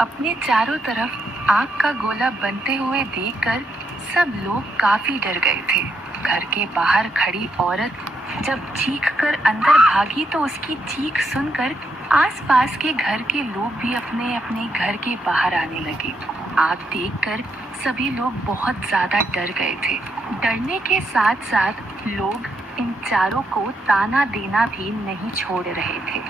अपने चारों तरफ आग का गोला बनते हुए देखकर सब लोग काफी डर गए थे। घर के बाहर खड़ी औरत जब चीख कर अंदर भागी तो उसकी चीख सुनकर आसपास के घर के लोग भी अपने अपने घर के बाहर आने लगे। आग देखकर सभी लोग बहुत ज्यादा डर गए थे। डरने के साथ साथ लोग इन चारों को ताना देना भी नहीं छोड़ रहे थे।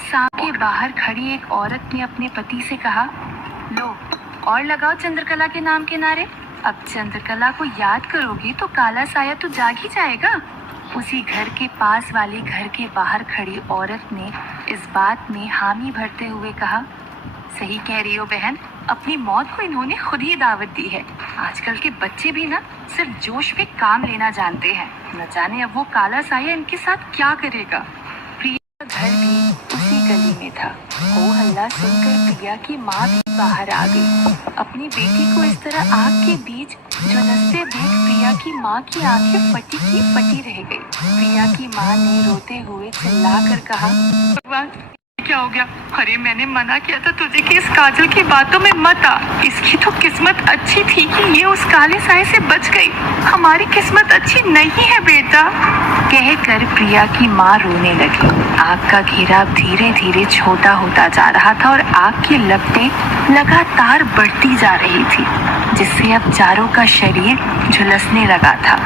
सामने के बाहर खड़ी एक औरत ने अपने पति से कहा, लो और लगाओ चंद्रकला के नाम के नारे। अब चंद्रकला को याद करोगी तो काला साया तो जाग ही जाएगा। उसी घर के पास वाले घर के बाहर खड़ी औरत ने इस बात में हामी भरते हुए कहा, सही कह रही हो बहन, अपनी मौत को इन्होंने खुद ही दावत दी है। आजकल के बच्चे भी ना सिर्फ जोश में काम लेना जानते हैं। न जाने अब वो काला साया इनके साथ क्या करेगा। प्रिया का घर भी उसी गली में था। हो हल्ला सुनकर प्रिया की माँ भी बाहर आ गई। अपनी बेटी को इस तरह आग के बीच झुलसते देख प्रिया की माँ की आंखें फटी की फटी रह गई। प्रिया की माँ ने रोते हुए चिल्लाकर कहा, भगवान क्या हो गया? अरे मैंने मना किया था तुझे कि इस काजल की बातों में मत आ। इसकी तो किस्मत अच्छी थी कि ये उस काले साए से बच गई। हमारी किस्मत अच्छी नहीं है बेटा। कहकर प्रिया की माँ रोने लगी। आग का घेरा धीरे धीरे छोटा होता जा रहा था और आग की लपटें लगातार बढ़ती जा रही थी, जिससे अब चारों का शरीर झुलसने लगा था।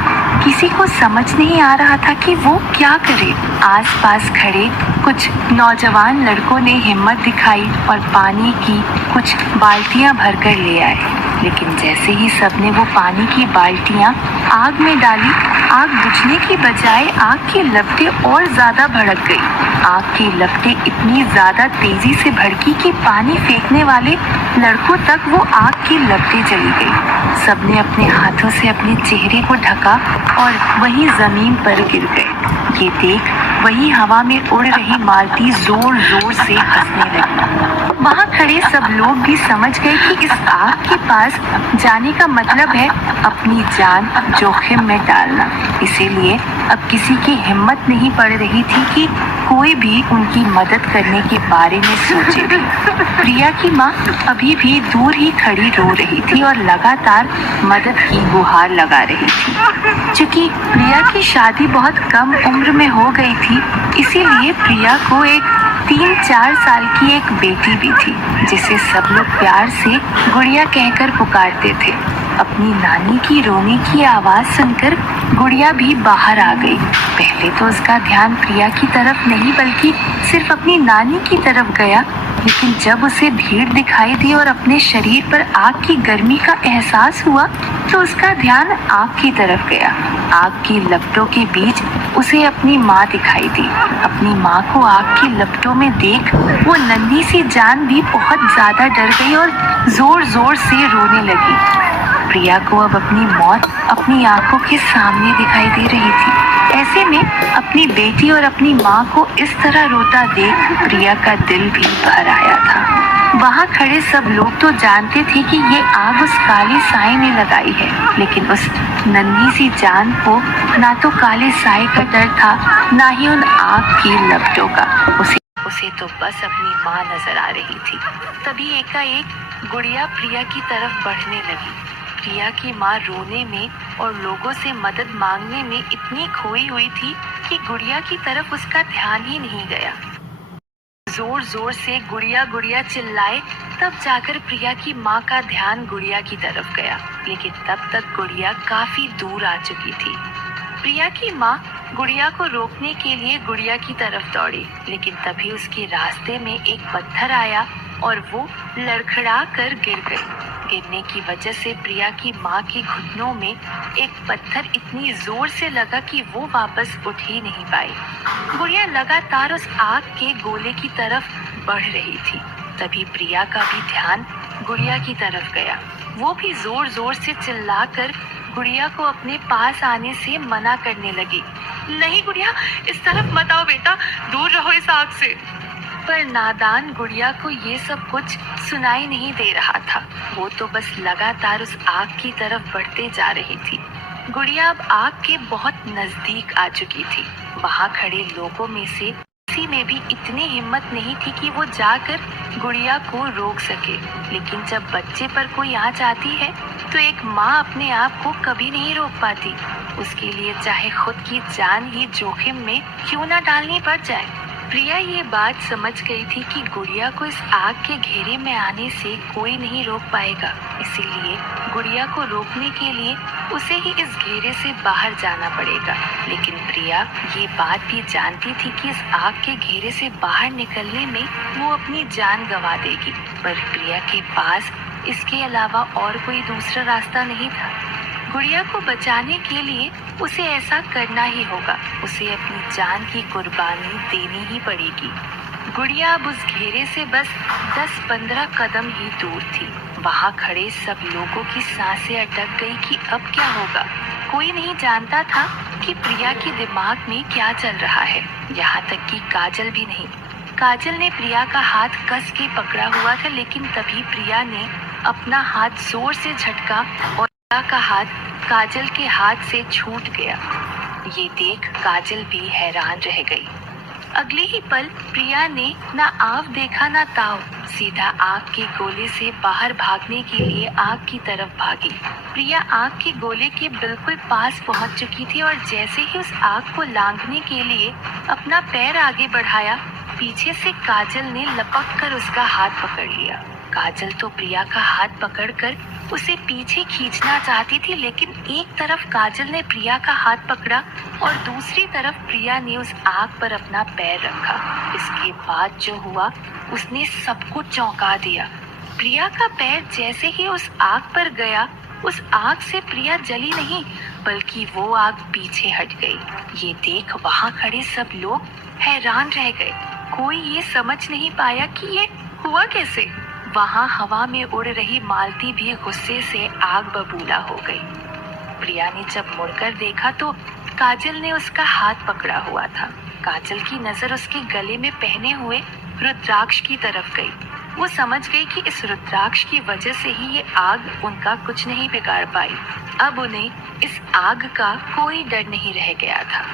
किसी को समझ नहीं आ रहा था कि वो क्या करे। आसपास खड़े कुछ नौजवान लड़कों ने हिम्मत दिखाई और पानी की कुछ बाल्टियां भरकर ले आए। लेकिन जैसे ही सबने वो पानी की बाल्टियां आग में डाली, आग बुझने की बजाय आग की लपटें और ज्यादा भड़क गई। आग की लपटें इतनी ज्यादा तेजी से भड़की कि पानी फेंकने वाले लड़कों तक वो आग की लपटें चली गई। सबने अपने हाथों से अपने चेहरे को ढका और वहीं जमीन पर गिर गए। ये देख वही हवा में उड़ रही मालती जोर जोर से हंसने लगी। वहाँ खड़े सब लोग भी समझ गए कि इस आग के पास जाने का मतलब है अपनी जान जोखिम में डालना। इसीलिए अब किसी की हिम्मत नहीं पड़ रही थी कि कोई भी उनकी मदद करने के बारे में सोचे भी। प्रिया की माँ अभी भी दूर ही खड़ी रो रही थी और लगातार मदद की गुहार लगा रही थी। क्योंकि प्रिया की शादी बहुत कम उम्र में हो गई थी, इसीलिए प्रिया को एक 3-4 साल की एक बेटी भी थी, जिसे सब लोग प्यार से गुड़िया कहकर पुकारते थे। अपनी नानी की रोने की आवाज सुनकर गुड़िया भी बाहर आ गई। पहले तो उसका ध्यान प्रिया की तरफ नहीं बल्कि सिर्फ अपनी नानी की तरफ गया, लेकिन जब उसे भीड़ दिखाई दी और अपने शरीर पर आग की गर्मी का एहसास हुआ तो उसका ध्यान आग की तरफ गया। आग की लपटों के बीच उसे अपनी माँ दिखाई दी। अपनी माँ को आग की लपटों में देख वो नन्ही सी जान भी बहुत ज्यादा डर गई और जोर जोर से रोने लगी। प्रिया को अब अपनी मौत अपनी आंखों के सामने दिखाई दे रही थी। ऐसे में अपनी बेटी और अपनी माँ को इस तरह रोता देख प्रिया का दिल भी भर आया था। वहाँ खड़े सब लोग तो जानते थे कि ये आग उस काले साए ने लगाई है, लेकिन उस नन्ही सी जान को ना तो काले साए का डर था, ना ही उन आग की लपटों का। उसे तो बस अपनी माँ नजर आ रही थी। तभी एकाएक गुड़िया प्रिया की तरफ बढ़ने लगी। प्रिया की माँ रोने में और लोगों से मदद मांगने में इतनी खोई हुई थी कि गुड़िया की तरफ उसका ध्यान ही नहीं गया। जोर जोर से गुड़िया गुड़िया चिल्लाए, तब जाकर प्रिया की माँ का ध्यान गुड़िया की तरफ गया, लेकिन तब तक गुड़िया काफी दूर आ चुकी थी। प्रिया की माँ गुड़िया को रोकने के लिए गुड़िया की तरफ दौड़ी, लेकिन तभी उसके रास्ते में एक पत्थर आया और वो लड़खड़ा कर गिर गई। गिरने की वजह से प्रिया की माँ के घुटनों में एक पत्थर इतनी जोर से लगा कि वो वापस उठ ही नहीं पाई। गुड़िया लगातार उस आग के गोले की तरफ बढ़ रही थी। तभी प्रिया का भी ध्यान गुड़िया की तरफ गया। वो भी जोर जोर से चिल्लाकर गुड़िया को अपने पास आने से मना करने लगी। नहीं गुड़िया, इस तरफ मत आओ बेटा, दूर रहो इस आग से। पर नादान गुड़िया को ये सब कुछ सुनाई नहीं दे रहा था। वो तो बस लगातार उस आग की तरफ बढ़ते जा रही थी। गुड़िया अब आग के बहुत नजदीक आ चुकी थी। वहां खड़े लोगों में से किसी में भी इतनी हिम्मत नहीं थी कि वो जाकर गुड़िया को रोक सके। लेकिन जब बच्चे पर कोई आँच आती है तो एक माँ अपने आप को कभी नहीं रोक पाती, उसके लिए चाहे खुद की जान ही जोखिम में क्यों ना डालनी पड़ जाए। प्रिया ये बात समझ गई थी कि गुड़िया को इस आग के घेरे में आने से कोई नहीं रोक पाएगा, इसीलिए गुड़िया को रोकने के लिए उसे ही इस घेरे से बाहर जाना पड़ेगा। लेकिन प्रिया ये बात भी जानती थी कि इस आग के घेरे से बाहर निकलने में वो अपनी जान गंवा देगी, पर प्रिया के पास इसके अलावा और कोई दूसरा रास्ता नहीं था। गुड़िया को बचाने के लिए उसे ऐसा करना ही होगा, उसे अपनी जान की कुर्बानी देनी ही पड़ेगी। गुड़िया अब उस घेरे से बस 10-15 कदम ही दूर थी। वहां खड़े सब लोगों की सांसें अटक गई कि अब क्या होगा। कोई नहीं जानता था कि प्रिया के दिमाग में क्या चल रहा है, यहाँ तक कि काजल भी नहीं। काजल ने प्रिया का हाथ कस के पकड़ा हुआ था, लेकिन तभी प्रिया ने अपना हाथ जोर से झटका और प्रिया का हाथ काजल के हाथ से छूट गया। ये देख काजल भी हैरान रह गई। अगले ही पल प्रिया ने ना आव देखा ना ताव, सीधा आग के गोले से बाहर भागने के लिए आग की तरफ भागी। प्रिया आग के गोले के बिल्कुल पास पहुंच चुकी थी और जैसे ही उस आग को लांघने के लिए अपना पैर आगे बढ़ाया, पीछे से काजल ने लपक कर उसका हाथ पकड़ लिया। काजल तो प्रिया का हाथ पकड़कर उसे पीछे खींचना चाहती थी, लेकिन एक तरफ काजल ने प्रिया का हाथ पकड़ा और दूसरी तरफ प्रिया ने उस आग पर अपना पैर रखा। इसके बाद जो हुआ उसने सबको चौंका दिया। प्रिया का पैर जैसे ही उस आग पर गया, उस आग से प्रिया जली नहीं बल्कि वो आग पीछे हट गई। ये देख वहां खड़े सब लोग हैरान रह गए। कोई ये समझ नहीं पाया कि ये हुआ कैसे। वहां हवा में उड़ रही मालती भी गुस्से से आग बबूला हो गई। प्रिया ने जब मुड़कर देखा तो काजल ने उसका हाथ पकड़ा हुआ था। काजल की नजर उसके गले में पहने हुए रुद्राक्ष की तरफ गई। वो समझ गई कि इस रुद्राक्ष की वजह से ही ये आग उनका कुछ नहीं बिगाड़ पाई। अब उन्हें इस आग का कोई डर नहीं रह गया था।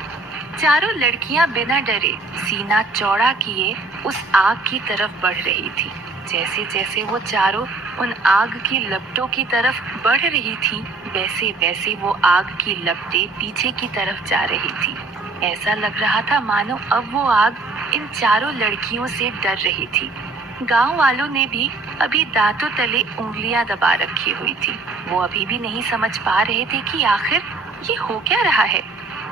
चारों लड़कियां बिना डरे सीना चौड़ा किए उस आग की तरफ बढ़ रही थी। जैसे जैसे वो चारों उन आग की लपटों की तरफ बढ़ रही थी, वैसे वैसे वो आग की लपटें पीछे की तरफ जा रही थी। ऐसा लग रहा था मानो अब वो आग इन चारों लड़कियों से डर रही थी। गांव वालों ने भी अभी दांतों तले उंगलियां दबा रखी हुई थी। वो अभी भी नहीं समझ पा रहे थे कि आखिर ये हो क्या रहा है।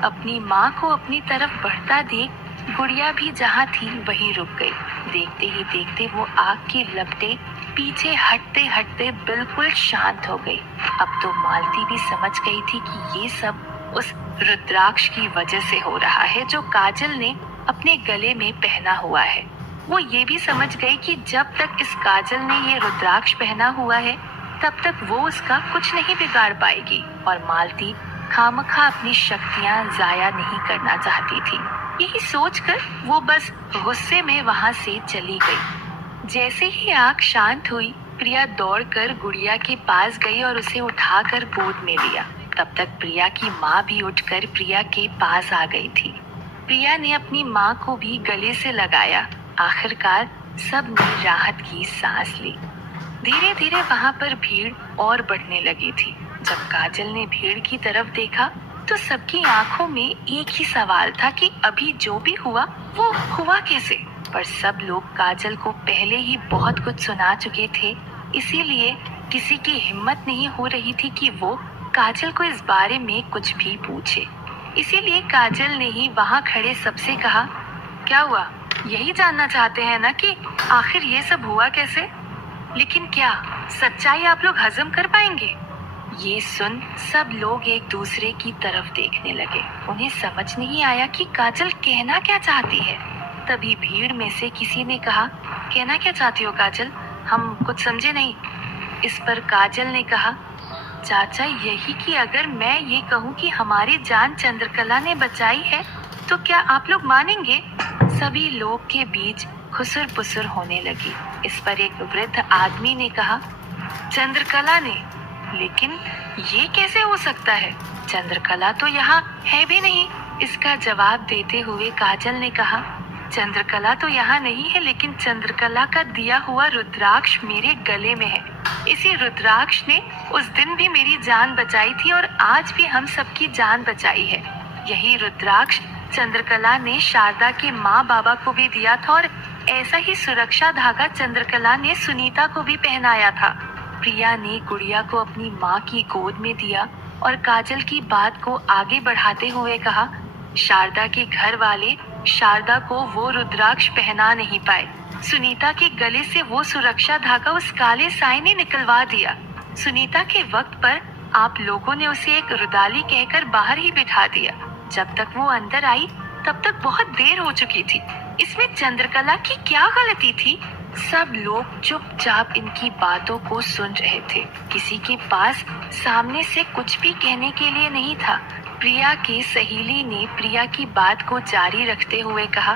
अपनी माँ को अपनी तरफ बढ़ता देख गुड़िया भी जहाँ थी वहीं रुक गई। देखते ही देखते वो आग की लपटें पीछे हटते हटते बिल्कुल शांत हो गई। अब तो मालती भी समझ गई थी कि ये सब उस रुद्राक्ष की वजह से हो रहा है जो काजल ने अपने गले में पहना हुआ है। वो ये भी समझ गई कि जब तक इस काजल ने ये रुद्राक्ष पहना हुआ है तब तक वो उसका कुछ नहीं बिगाड़ पाएगी, और मालती खामखा अपनी शक्तियां जाया नहीं करना चाहती थी। यही सोचकर वो बस गुस्से में वहां से चली गई। जैसे ही आग शांत हुई, प्रिया दौड़कर गुड़िया के पास गई और उसे उठाकर गोद में लिया। तब तक प्रिया की माँ भी उठकर प्रिया के पास आ गई थी। प्रिया ने अपनी माँ को भी गले से लगाया। आखिरकार सब ने राहत की सांस ली। धीरे धीरे वहां पर भीड़ और बढ़ने लगी थी। जब काजल ने भीड़ की तरफ देखा तो सबकी आंखों में एक ही सवाल था कि अभी जो भी हुआ वो हुआ कैसे। पर सब लोग काजल को पहले ही बहुत कुछ सुना चुके थे, इसीलिए किसी की हिम्मत नहीं हो रही थी कि वो काजल को इस बारे में कुछ भी पूछे। इसीलिए काजल ने ही वहां खड़े सबसे कहा, क्या हुआ? यही जानना चाहते हैं ना कि आखिर ये सब हुआ कैसे? लेकिन क्या सच्चाई आप लोग हजम कर पाएंगे? ये सुन सब लोग एक दूसरे की तरफ देखने लगे। उन्हें समझ नहीं आया कि काजल कहना क्या चाहती है। तभी भीड़ में से किसी ने कहा, कहना क्या चाहती हो काजल? हम कुछ समझे नहीं। इस पर काजल ने कहा, चाचा यही कि अगर मैं ये कहूँ कि हमारी जान चंद्रकला ने बचाई है तो क्या आप लोग मानेंगे? सभी लोग के बीच खुसर पुसर होने लगी। इस पर एक वृद्ध आदमी ने कहा, चंद्रकला ने? लेकिन ये कैसे हो सकता है? चंद्रकला तो यहाँ है भी नहीं। इसका जवाब देते हुए काजल ने कहा, चंद्रकला तो यहाँ नहीं है, लेकिन चंद्रकला का दिया हुआ रुद्राक्ष मेरे गले में है। इसी रुद्राक्ष ने उस दिन भी मेरी जान बचाई थी और आज भी हम सबकी जान बचाई है। यही रुद्राक्ष चंद्रकला ने शारदा के माँ बाबा को भी दिया था और ऐसा ही सुरक्षा धागा चंद्रकला ने सुनीता को भी पहनाया था। प्रिया ने गुड़िया को अपनी माँ की गोद में दिया और काजल की बात को आगे बढ़ाते हुए कहा, शारदा के घर वाले शारदा को वो रुद्राक्ष पहना नहीं पाए। सुनीता के गले से वो सुरक्षा धागा उस काले साए ने निकलवा दिया। सुनीता के वक्त पर आप लोगों ने उसे एक रुदाली कहकर बाहर ही बिठा दिया। जब तक वो अंदर आई तब तक बहुत देर हो चुकी थी। इसमें चंद्रकला की क्या गलती थी? सब लोग चुपचाप इनकी बातों को सुन रहे थे। किसी के पास सामने से कुछ भी कहने के लिए नहीं था। प्रिया के सहेली ने प्रिया की बात को जारी रखते हुए कहा,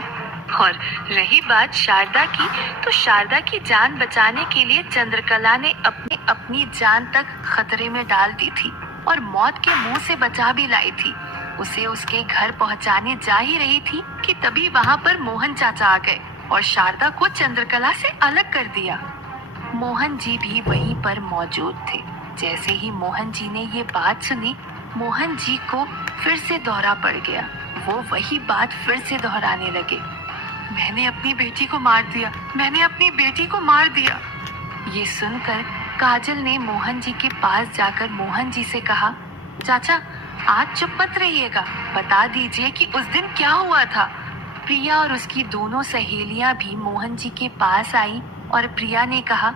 और रही बात शारदा की, तो शारदा की जान बचाने के लिए चंद्रकला ने अपनी जान तक खतरे में डाल दी थी और मौत के मुंह से बचा भी लाई थी। उसे उसके घर पहुंचाने जा ही रही थी कि तभी वहां पर मोहन चाचा आ गए और शारदा को चंद्रकला से अलग कर दिया। मोहन जी भी वहीं पर मौजूद थे। जैसे ही मोहन जी ने ये बात सुनी, मोहन जी को फिर से दौरा पड़ गया। वो वही बात फिर से दोहराने लगे, मैंने अपनी बेटी को मार दिया, मैंने अपनी बेटी को मार दिया। ये सुनकर काजल ने मोहन जी के पास जाकर मोहन जी से कहा, चाचा आज चुप मत रहिएगा, बता दीजिए कि उस दिन क्या हुआ था। प्रिया और उसकी दोनों सहेलियां भी मोहन जी के पास आई और प्रिया ने कहा,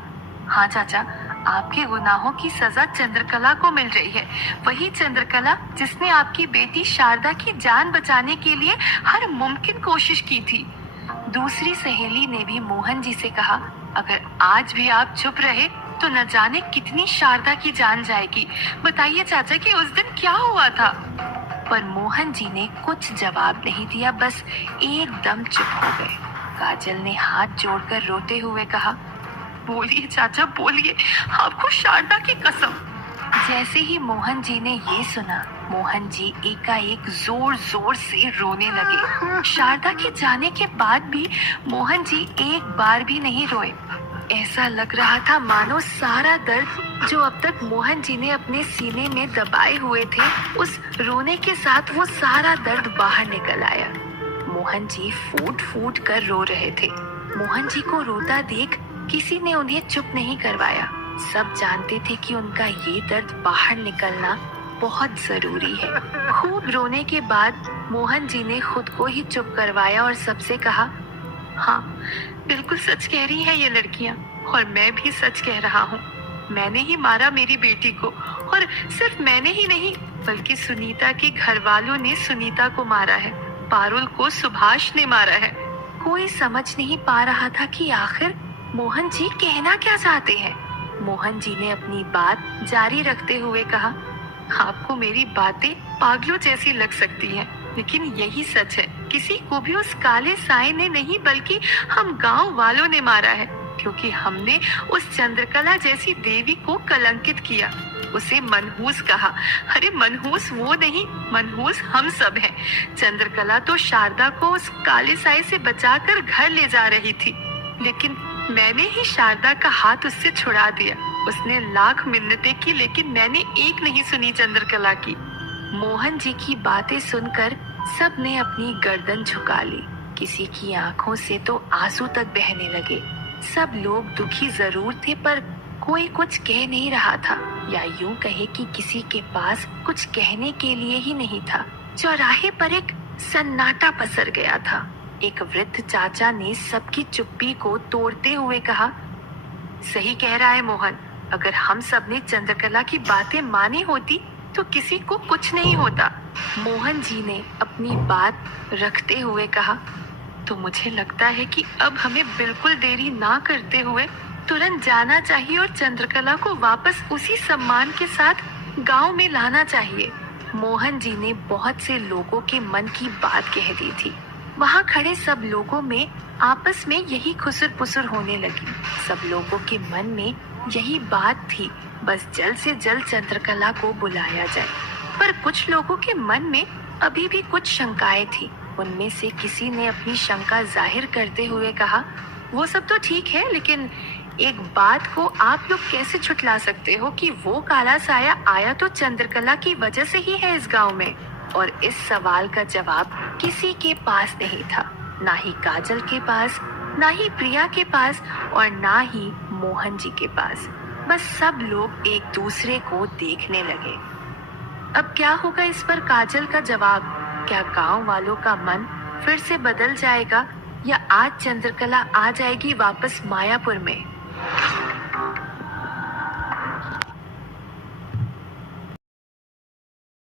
हाँ चाचा, आपके गुनाहों की सजा चंद्रकला को मिल रही है। वही चंद्रकला जिसने आपकी बेटी शारदा की जान बचाने के लिए हर मुमकिन कोशिश की थी। दूसरी सहेली ने भी मोहन जी से कहा, अगर आज भी आप चुप रहे तो न जाने कितनी शारदा की जान जाएगी। बताइए चाचा कि उस दिन क्या हुआ था। पर मोहन जी ने कुछ जवाब नहीं दिया, बस एकदम चुप हो गए। काजल ने हाथ जोड़कर रोते हुए कहा, बोलिए चाचा बोलिए, आपको शारदा की कसम। जैसे ही मोहन जी ने ये सुना, मोहन जी एकाएक जोर जोर से रोने लगे। शारदा के जाने के बाद भी मोहन जी एक बार भी नहीं रोए। ऐसा लग रहा था मानो सारा दर्द जो अब तक मोहन जी ने अपने सीने में दबाए हुए थे, उस रोने के साथ वो सारा दर्द बाहर निकल आया। मोहन जी फूट फूट कर रो रहे थे। मोहन जी को रोता देख किसी ने उन्हें चुप नहीं करवाया। सब जानते थे कि उनका ये दर्द बाहर निकलना बहुत जरूरी है। खूब रोने के बाद मोहन जी ने खुद को ही चुप करवाया और सबसे कहा, हाँ बिल्कुल सच कह रही हैं ये लड़कियां, और मैं भी सच कह रहा हूँ। मैंने ही मारा मेरी बेटी को, और सिर्फ मैंने ही नहीं बल्कि सुनीता के घर वालों ने सुनीता को मारा है। पारुल को सुभाष ने मारा है। कोई समझ नहीं पा रहा था कि आखिर मोहन जी कहना क्या चाहते हैं। मोहन जी ने अपनी बात जारी रखते हुए कहा, आपको मेरी बातें पागलों जैसी लग सकती हैं, लेकिन यही सच है। किसी को भी उस काले साए ने नहीं बल्कि हम गांव वालों ने मारा है, क्योंकि हमने उस चंद्रकला जैसी देवी को कलंकित किया, उसे मनहूस कहा। अरे मनहूस वो नहीं, मनहूस हम सब हैं। चंद्रकला तो शारदा को उस काले साए से बचाकर घर ले जा रही थी, लेकिन मैंने ही शारदा का हाथ उससे छुड़ा दिया। उसने लाख मिन्नतें की, लेकिन मैंने एक नहीं सुनी चंद्रकला की। मोहन जी की बातें सुनकर सब ने अपनी गर्दन झुका ली। किसी की आंखों से तो आंसू तक बहने लगे। सब लोग दुखी जरूर थे, पर कोई कुछ कह नहीं रहा था, या यूं कहे कि किसी के पास कुछ कहने के लिए ही नहीं था। चौराहे पर एक सन्नाटा पसर गया था। एक वृद्ध चाचा ने सबकी चुप्पी को तोड़ते हुए कहा, सही कह रहा है मोहन, अगर हम सब ने चंद्रकला की बातें मानी होती तो किसी को कुछ नहीं होता। मोहन जी ने अपनी बात रखते हुए कहा, तो मुझे लगता है कि अब हमें बिल्कुल देरी ना करते हुए तुरंत जाना चाहिए और चंद्रकला को वापस उसी सम्मान के साथ गांव में लाना चाहिए। मोहन जी ने बहुत से लोगों के मन की बात कह दी थी। वहाँ खड़े सब लोगों में आपस में यही खुसर पुसर होने लगी। सब लोगों के मन में यही बात थी, बस जल्द से जल्द चंद्रकला को बुलाया जाए। पर कुछ लोगों के मन में अभी भी कुछ शंकाएं थी। उनमें से किसी ने अपनी शंका जाहिर करते हुए कहा, वो सब तो ठीक है, लेकिन एक बात को आप लोग कैसे छुटला सकते हो कि वो काला साया आया तो चंद्रकला की वजह से ही है इस गांव में। और इस सवाल का जवाब किसी के पास नहीं था, ना ही काजल के पास, ना ही प्रिया के पास, और ना ही मोहन जी के पास। बस सब लोग एक दूसरे को देखने लगे। अब क्या होगा इस पर काजल का जवाब? क्या गांव वालों का मन फिर से बदल जाएगा, या आज चंद्रकला आ जाएगी वापस मायापुर में?